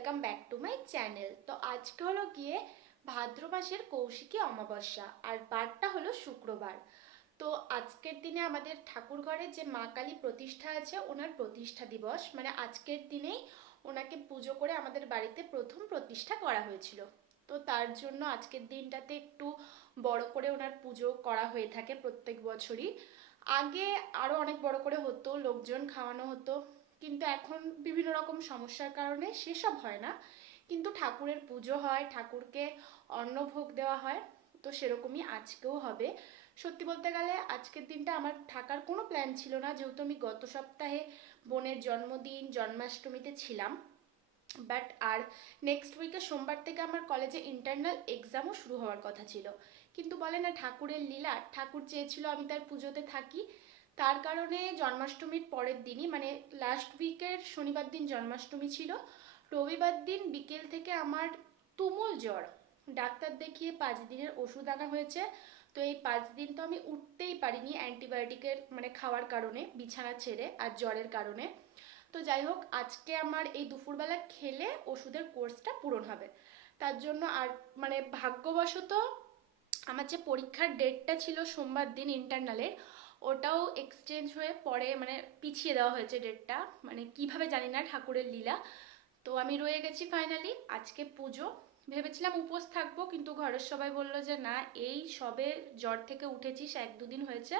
Welcome back to my channel. তো আজকে হলো গিয়ে ভাদ্র মাসের কৌশিকী অমাবস্যা আর বারটা হলো শুক্রবার। তো আজকের দিনে আমাদের ঠাকুর ঘরে যে মা কালী প্রতিষ্ঠা আছে, ওনার প্রতিষ্ঠা দিবস, মানে আজকের দিনেই ওনাকে পুজো করে আমাদের বাড়িতে প্রথম প্রতিষ্ঠা করা হয়েছিল। তো তার জন্য আজকের দিনটাতে একটু বড় করে ওনার পুজো করা হয়ে থাকে প্রত্যেক বছরই। আগে আরও অনেক বড় করে হতো, লোকজন খাওয়ানো হতো, কিন্তু এখন বিভিন্ন রকম সমস্যার কারণে সেসব হয় না। কিন্তু ঠাকুরের পুজো হয়, ঠাকুরকে অন্নভোগ দেওয়া হয়। তো সেরকমই আজকেও হবে। সত্যি বলতে গেলে আজকের দিনটা আমার থাকার কোনো প্ল্যান ছিল না, যেহেতু আমি গত সপ্তাহে বোনের জন্মদিন জন্মাষ্টমীতে ছিলাম। বাট আর নেক্সট উইকে সোমবার থেকে আমার কলেজে ইন্টারনাল এক্সামও শুরু হওয়ার কথা ছিল। কিন্তু বলে না ঠাকুরের লীলা, ঠাকুর চেয়েছিল আমি তার পুজোতে থাকি। তার কারণে জন্মাষ্টমীর পরের দিনই, মানে লাস্ট উইকের শনিবার দিন জন্মাষ্টমী ছিল। রবিবার দিন বিকেল থেকে আমার তুমুল জ্বর। ডাক্তার দেখিয়ে 5 দিনের ওষুধ আনা হয়েছে। তো এই 5 দিন তো আমি উঠতেই পারিনি অ্যান্টিবায়োটিকের মানে খাওয়ার কারণে, বিছানা ছেড়ে, আর জ্বরের কারণে। তো যাই হোক, আজকে আমার এই দুপুরবেলা খেলে ওষুধের কোর্সটা পূরণ হবে। তার জন্য আর মানে ভাগ্যবশত আমার যে পরীক্ষার ডেটটা ছিল সোমবার দিন ইন্টারনালের, ওটাও এক্সচেঞ্জ হয়ে পরে মানে পিছিয়ে দেওয়া হয়েছে ডেটটা। মানে কিভাবে জানি না, ঠাকুরের লীলা। তো আমি রয়ে গেছি ফাইনালি। আজকে পুজো, ভেবেছিলাম উপোস থাকবো, কিন্তু ঘরের সবাই বলল যে না, এই সবে জ্বর থেকে উঠেছিস, 1-2 দিন হয়েছে,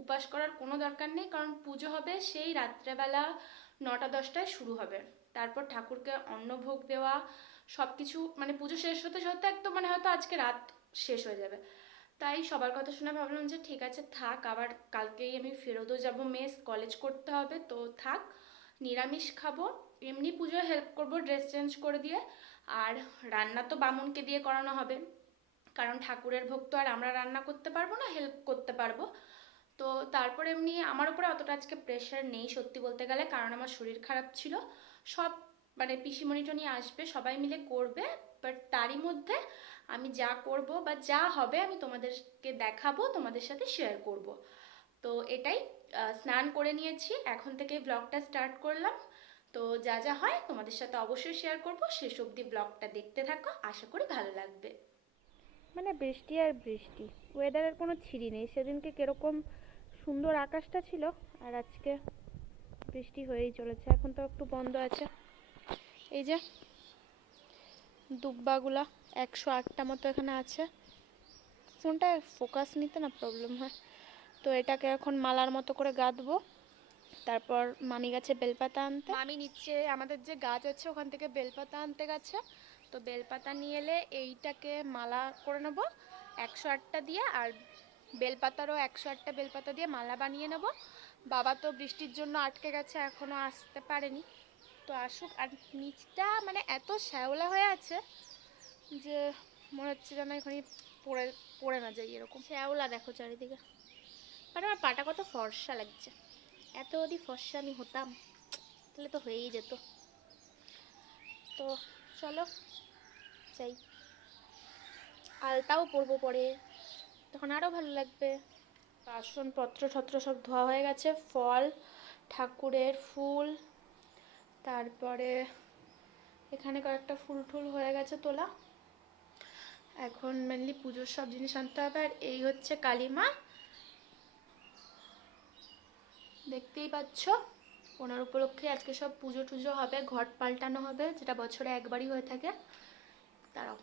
উপাস করার কোনো দরকার নেই, কারণ পুজো হবে সেই রাত্রেবেলা 9টা-10টায় শুরু হবে। তারপর ঠাকুরকে অন্নভোগ দেওয়া, সব কিছু মানে পুজো শেষ হতে হতে একদম মানে হয়তো আজকে রাত শেষ হয়ে যাবে। তাই সবার কথা শুনে ভাবলাম যে ঠিক আছে থাক, আবার কালকেই আমি ফেরতও যাব, মেস কলেজ করতে হবে, তো থাক, নিরামিষ খাবো। এমনি পুজোয় হেল্প করব ড্রেস চেঞ্জ করে দিয়ে। আর রান্না তো বামুনকে দিয়ে করানো হবে, কারণ ঠাকুরের ভোগ তো আর আমরা রান্না করতে পারবো না, হেল্প করতে পারবো। তো তারপর এমনি আমার উপরে অতটা আজকে প্রেশার নেই সত্যি বলতে গেলে, কারণ আমার শরীর খারাপ ছিল। সব মানে পিসিমণি টনি আসবে, সবাই মিলে করবে। বাট তারই মধ্যে আমি যা করব বা যা হবে আমি তোমাদেরকে দেখাবো, তোমাদের সাথে শেয়ার করব। তো এটাই। স্নান করে নিয়েছি, এখন থেকে ব্লগটা স্টার্ট করলাম। তো যা যা হয় তোমাদের সাথে অবশ্যই শেয়ার করব, শেষ অবধি ব্লগটা দেখতে থাকো, আশা করি ভালো লাগবে। মানে বৃষ্টি আর বৃষ্টি, ওয়েদারের কোনো ছিঁড়ি নেই। সেদিনকে কিরকম সুন্দর আকাশটা ছিল, আর আজকে বৃষ্টি হয়েই চলেছে। এখন তো একটু বন্ধ আছে। এই যে দুব্বাগুলা 108টা মতো এখানে আছে। ফোনটা ফোকাস নিতে না প্রবলেম হয়। তো এটাকে এখন মালার মতো করে গাঁথবো। তারপর মামি গেছে বেলপাতা আনতে, মামি নিচে আমাদের যে গাছ আছে ওখান থেকে বেলপাতা আনতে গেছে। তো বেলপাতা নিয়ে এলে এইটাকে মালা করে নেবো 108টা দিয়ে, আর বেলপাতারও 108টা বেলপাতা দিয়ে মালা বানিয়ে নেব। বাবা তো বৃষ্টির জন্য আটকে গেছে, এখনো আসতে পারেনি। তো আসুক। আর নিচটা মানে এত শ্যাওলা হয়ে আছে যে মনে হচ্ছে যেন এখানে পড়ে পড়ে না যাই, এরকম শ্যাওলা দেখো চারিদিকে। মানে আমার পাটা কত ফর্সা লাগছে। এত যদি ফর্সা আমি হতাম তাহলে তো হয়েই যেত। তো চলো যাই, আলতাও পরবো পরে, তখন আরও ভালো লাগবে। বাসনপত্র ছত্র সব ধোয়া হয়ে গেছে, ফল, ঠাকুরের ফুল, তারপরে এখানে কয়েকটা ফুল টুল হয়ে গেছে তোলা। এখন মেনলি পুজোর সব জিনিস আনতে হবে। আর এই হচ্ছে কালিমা, দেখতেই পাচ্ছ। ওনার উপলক্ষে আজকে সব পুজো টুজো হবে, ঘট পাল্টানো হবে, যেটা বছরে একবারই হয়ে থাকে। দাঁড়াও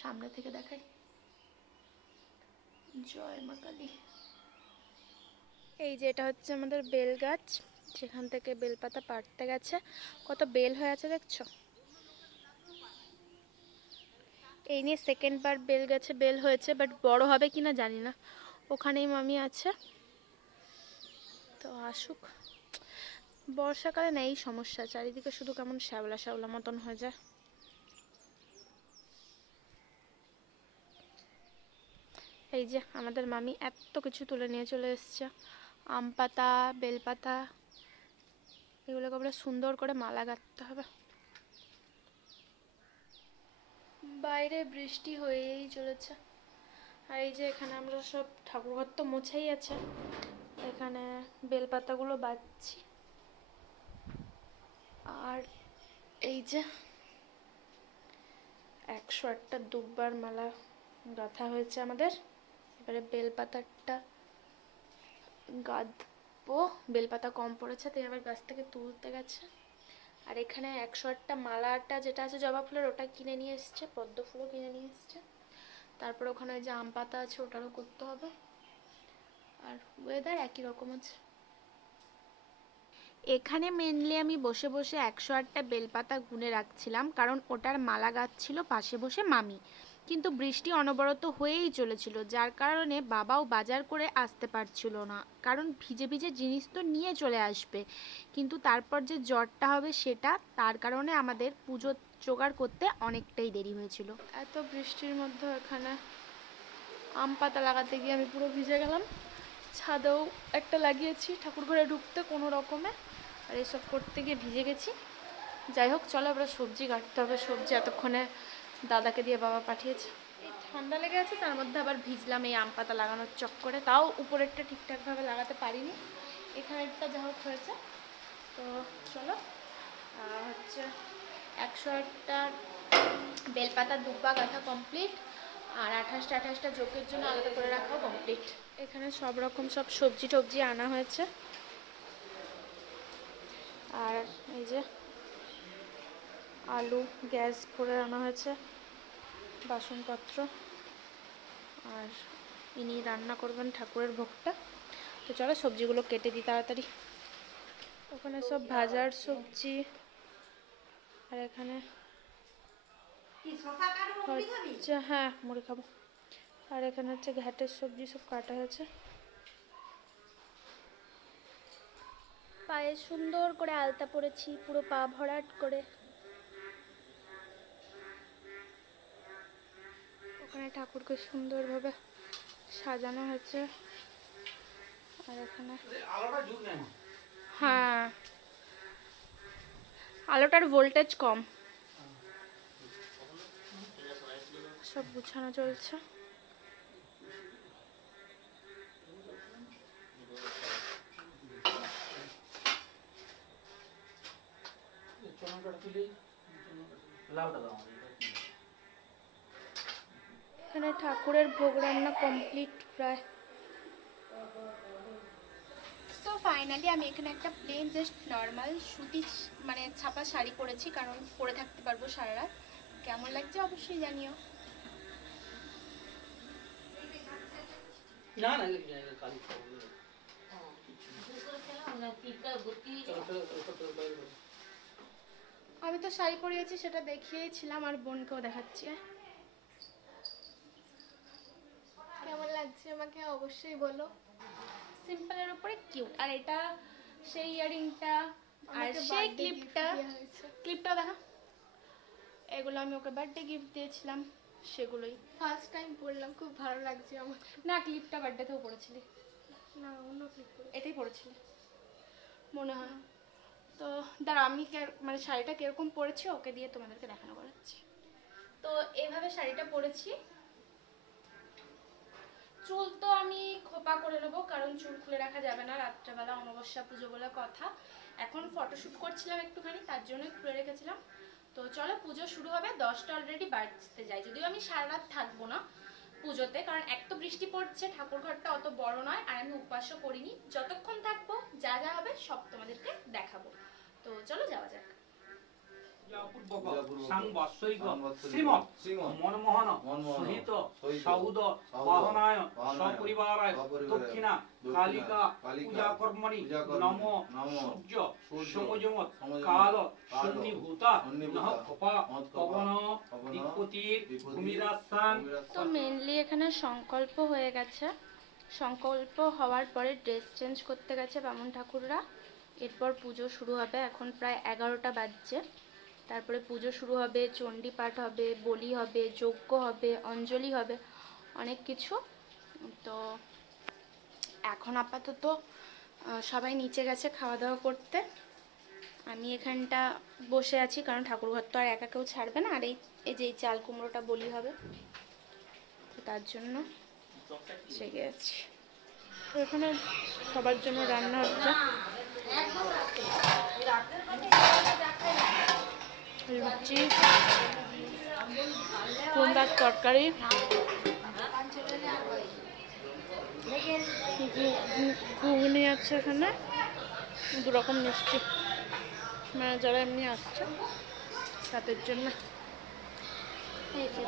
সামনে থেকে দেখাই। জয় মা কালী। এই যে এটা হচ্ছে আমাদের বেল গাছ, যেখান থেকে বেলপাতা পাড়তে গেছে। কত বেল হয়ে আছে দেখছো। এই নিয়ে সেকেন্ড বার বেল গাছে বেল হয়েছে, বাট বড় হবে কিনা জানি না। ওখানেই মামি আছে, তো আসুক। বর্ষাকালে না এই সমস্যা, চারিদিকে শুধু কেমন শ্যাওলা শ্যাওলা মতন হয়ে যায়। এই যে আমাদের মামি এত কিছু তুলে নিয়ে চলে এসছে, আম পাতা, বেলপাতা, এগুলোকে আমরা সুন্দর করে মালা গাঁথতে হবে। বাইরে বৃষ্টি হয়েই চলেছে। আর এই যে এখানে আমরা সব ঠাকুরঘর তো মোছাই আছে, এখানে বেলপাতাগুলো বাঁধছি। আর এই যে 108টা দুব্বার মালা গাঁথা হয়েছে আমাদের। এবারে বেলপাতাটা গাঁথবো। বেলপাতা কম পড়েছে তাই আবার গাছ থেকে তুলতে গেছে। আর এখানে 108টা মালাটা যেটা আছে জবা ফুলের, ওটা কিনে নিয়ে এসছে। পদ্ম ফুলও কিনে নিয়ে এসছে। তারপর ওখানে ওই যে আম পাতা আছে, ওটারও করতে হবে। আর ওয়েদার একই রকম আছে। এখানে মেনলি আমি বসে বসে 108টা বেলপাতা গুনে রাখছিলাম, কারণ ওটার মালা গাঁথছিল পাশে বসে মামি। কিন্তু বৃষ্টি অনবরত হয়েই চলেছিল, যার কারণে বাবাও বাজার করে আসতে পারছিল না, কারণ ভিজে ভিজে জিনিস তো নিয়ে চলে আসবে, কিন্তু তারপর যে জ্বরটা হবে সেটা, তার কারণে আমাদের পুজো জোগাড় করতে অনেকটাই দেরি হয়েছিল। এত বৃষ্টির মধ্যে এখানে আম পাতা লাগাতে গিয়ে আমি পুরো ভিজে গেলাম। ছাদেও একটা লাগিয়েছি ঠাকুর ঘরে ঢুকতে কোনো রকমে, আর এইসব করতে গিয়ে ভিজে গেছি। যাই হোক, চলো এবার সবজি কাটতে হবে। সবজি এতক্ষণে দাদাকে দিয়ে বাবা পাঠিয়েছে। এই ঠান্ডা লেগে আছে, তার মধ্যে আবার ভিজলাম এই আম পাতা লাগানোর চক্করে। তাও উপরেরটা ঠিকঠাকভাবে লাগাতে পারিনি, এখানেরটা যা হোক হয়েছে। তো চলো, হচ্ছে 108টা বেলপাতা দুব্বা গাঁথা কমপ্লিট, আর 28টা যোগের জন্য আলাদা করে রাখাও কমপ্লিট। এখানে সব রকম সব সবজি টবজি আনা হয়েছে। আর এই যে আলু গ্যাস ভরে আনা হয়েছে, বাসনপত্র। আর ইনি রান্না করবেন ঠাকুরের ভোগটা। তো চলো সবজিগুলো কেটে দিই তাড়াতাড়ি। ওখানে সব ভাজার সবজি, আর এখানে হচ্ছে, হ্যাঁ মুড়ি খাবো। আর এখানে হচ্ছে ঘাটের সবজি সব কাটা হয়েছে। পায়ে সুন্দর করে আলতা পরেছি, পুরো পা ভরাট করে। ওখানে ঠাকুরকে সুন্দরভাবে সাজানো হয়েছে। আর এখানে হ্যাঁ, আলোটার ভোল্টেজ কম। সব গুছানো চলছে। এখানে ঠাকুরের ভোগ রান্না কমপ্লিট প্রায়। সো ফাইনালি আমি এখানে একটা প্লেন জাস্ট নর্মাল সুতি মানে ছাপা শাড়ি পরেছি, কারণ পরে থাকতে পারবো সারা রাত। কেমন লাগছে অবশ্যই জানিও। না না আমি তো শাড়ি পরিয়েছি, সেটা দেখিয়েছিলাম, আর বোনকেও দেখাচ্ছি। কেমন লাগছে আমাকে অবশ্যই বলো। সিম্পলের উপরে কিউট। আর এটা সেই ইয়ারিংটা, আর সেই ক্লিপটাও দেখা। এগুলো আমি ওকে বার্থডে গিফট দিয়েছিলাম, সেগুলোই ফার্স্ট টাইম পরলাম, খুব ভালো লাগছে আমার। না, ক্লিপটা বার্থডেতেও পড়েছিলি না, অন্য ক্লিপ এটাই পড়েছিলি মনে হয়। তো দাঁড়া, আমি মানে শাড়িটা কিরকম পরেছি ওকে দিয়ে তোমাদেরকে দেখানো করাচ্ছি। তো এইভাবে শাড়িটা পরেছি। চুল তো আমি খোপা করে নেবো, কারণ চুল খুলে রাখা যাবে না, রাত্রেবেলা অমাবস্যা পুজো বলে কথা। এখন ফটোশ্যুট করছিলাম একটুখানি, তার জন্যই খুলে রেখেছিলাম। তো চলো, পুজো শুরু হবে। 10টা অলরেডি বাজতে যায়। যদিও আমি সারা রাত থাকবো না পুজোতে, কারণ এক তো বৃষ্টি পড়ছে, ঠাকুর ঘরটা অত বড় নয়, আর আমি উপাসও করিনি। যতক্ষণ থাকবো যা যা হবে সব তোমাদেরকে দেখাবো। তো চলো যাওয়া যাক। মনমোহন সহিত সৌদ বাহনায় সপরিবারায় দক্ষিণা কালিকা পূজা কর্মণি নমো সূর্য সমজমত কাল সন্নিভূতা নহ কপা পবন দিকপতির ভূমিরাস্তান। তো মেনলি এখানে সংকল্প হয়ে গেছে। সংকল্প হওয়ার পরে ড্রেস চেঞ্জ করতে গেছে বামুন ঠাকুররা। এরপর পুজো শুরু হবে। এখন প্রায় 11টা বাজছে। তারপরে পুজো শুরু হবে, চণ্ডী পাঠ হবে, বলি হবে, যজ্ঞ হবে, অঞ্জলি হবে, অনেক কিছু। তো এখন আপাতত সবাই নিচে গেছে খাওয়া দাওয়া করতে। আমি এখানটা বসে আছি, কারণ ঠাকুরঘর তো আর একা কেউ ছাড়বে না। আর এই যে চাল কুমড়োটা বলি হবে, তো তার জন্য জেগে আছি। এখানে সবার জন্য রান্না হচ্ছে। লুচি, কুমড়ার তরকারি, ঘুগনি আছে এখানে, 2 রকম মিষ্টি, মানে যারা এমনি আসছে তাদের জন্য। এই যে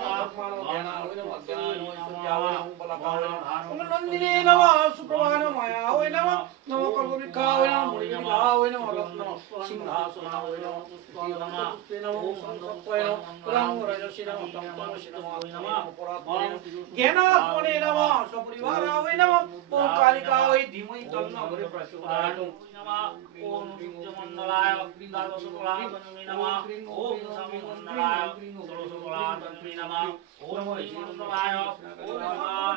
নন্দিনী নমঃ সুপ্রভাত মায়াওয় নমঃ নমঃ কল্পবৃক্ষায় নমঃ মুনিবিদায় নমঃ রত্ন সিংহাসনায় নমঃ পুষ্পে নমঃ সন্তপ্তয়ে নমঃ পুরাং রজসি নমঃ তমসি নমঃ পরাত্মনে জ্ঞানাত্মনে নমঃ সপরিবারায় নমঃ ওম কালিকায় ধীমহি তন্নো ঘরে প্রচোদয়াৎ নমঃ ওম সূর্যমণ্ডলায় দ্বাদশকলাতন্ত্রী নমঃ ওম সমমণ্ডলায় ষোড়শকলাতন্ত্রী নমঃ ওম মণ্ডলায় ওম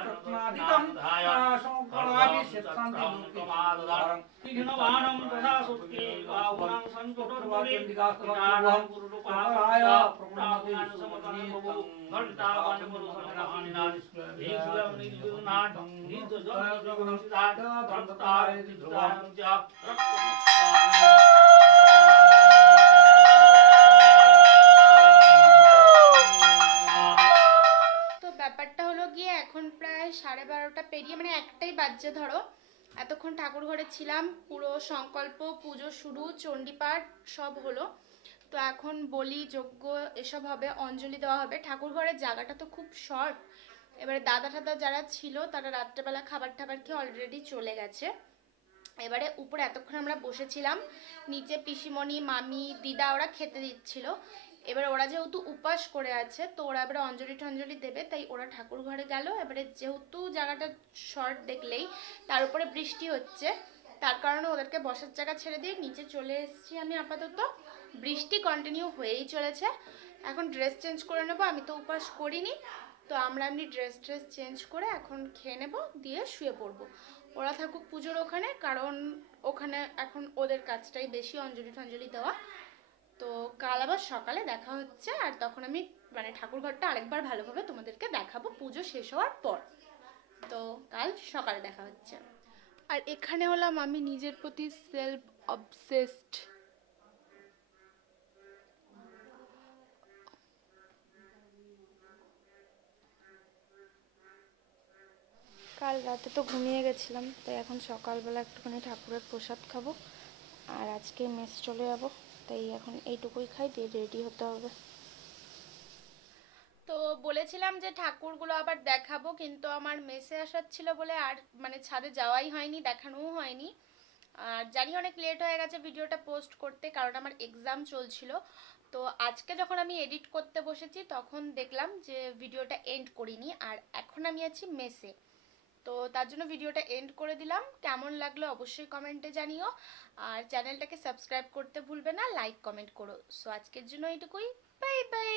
রত্নাদিকম্ধায় সংকরাদি সেত্রান্তি লোকিমাদধারং বিঘ্নবাণং প্রসাসুক্তি বাহুনাং সঞ্চতুর্ভুজে বিঘ্নানাং পুরুপায় প্রণামানি সমতনে প্রভু ঘণ্টাবাণি পুরুষমহানিনানি ভীষুরং নির্গুণাঢং নির্জজগণস্তাৎ ধর্মতারে ধ্রুবং চ তো ব্যাপারটা হলো গিয়ে এখন প্রায় 12:30 পেরিয়ে, মানে 1টাই বাজছে ধরো। এতক্ষণ ঠাকুর ঘরে ছিলাম, পুরো সংকল্প পুজো শুরু, চণ্ডীপাঠ সব হলো। তো এখন বলি যজ্ঞ এসব হবে, অঞ্জলি দেওয়া হবে। ঠাকুর ঘরের জায়গাটা তো খুব শর্ট, এবারে দাদা টাদা যারা ছিল তারা রাত্রেবেলা খাবার টাবার খেয়ে অলরেডি চলে গেছে। এবারে উপরে এতক্ষণ আমরা বসেছিলাম, নিচে পিসিমণি মামি দিদা ওরা খেতে দিচ্ছিল। এবারে ওরা যেহেতু উপাস করে আছে তো ওরা এবারে অঞ্জলি টঞ্জলি দেবে, তাই ওরা ঠাকুর ঘরে গেল। এবারে যেহেতু জায়গাটা শর্ট দেখলেই, তার উপরে বৃষ্টি হচ্ছে, তার কারণে ওদেরকে বসার জায়গা ছেড়ে দিয়ে নিচে চলে এসেছি আমি আপাতত। বৃষ্টি কন্টিনিউ হয়েই চলেছে। এখন ড্রেস চেঞ্জ করে নেবো, আমি তো উপাস করিনি, তো আমরা এমনি ড্রেস চেঞ্জ করে এখন খেয়ে নেবো, দিয়ে শুয়ে পড়বো। ওরা থাকুক পুজোর ওখানে, কারণ ওখানে এখন ওদের কাজটাই বেশি, অঞ্জলি টঞ্জলি দেওয়া। তো কাল আবার সকালে দেখা হচ্ছে, আর তখন আমি মানে ঠাকুর ঘরটা আরেকবার ভালোভাবে তোমাদেরকে দেখাবো পুজো শেষ হওয়ার পর। তো কাল সকালে দেখা হচ্ছে। আর এখানে হলাম আমি নিজের প্রতি সেলফ অবসেসড। কাল রাতে তো ঘুমিয়ে গেছিলাম, তাই এখন সকালবেলা একটুখানি ঠাকুরের প্রসাদ খাবো, আর আজকে মেস চলে যাব, তাই এখন এইটুকুই খাই, দিয়ে রেডি হতে হবে। তো বলেছিলাম যে ঠাকুরগুলো আবার দেখাবো, কিন্তু আমার মেসে আসার ছিল বলে আর মানে ছাদে যাওয়াই হয়নি, দেখানোও হয়নি। আর জানি অনেক লেট হয়ে গেছে ভিডিওটা পোস্ট করতে, কারণ আমার এক্সাম চলছিল। তো আজকে যখন আমি এডিট করতে বসেছি তখন দেখলাম যে ভিডিওটা এন্ড করিনি, আর এখন আমি আছি মেসে। তো তার জন্য ভিডিওটা এন্ড করে দিলাম। কেমন লাগলো অবশ্যই কমেন্টে জানিও, আর চ্যানেলটাকে সাবস্ক্রাইব করতে ভুলবে না, লাইক কমেন্ট করো। সো আজকের জন্য এইটুকুই, বাই বাই।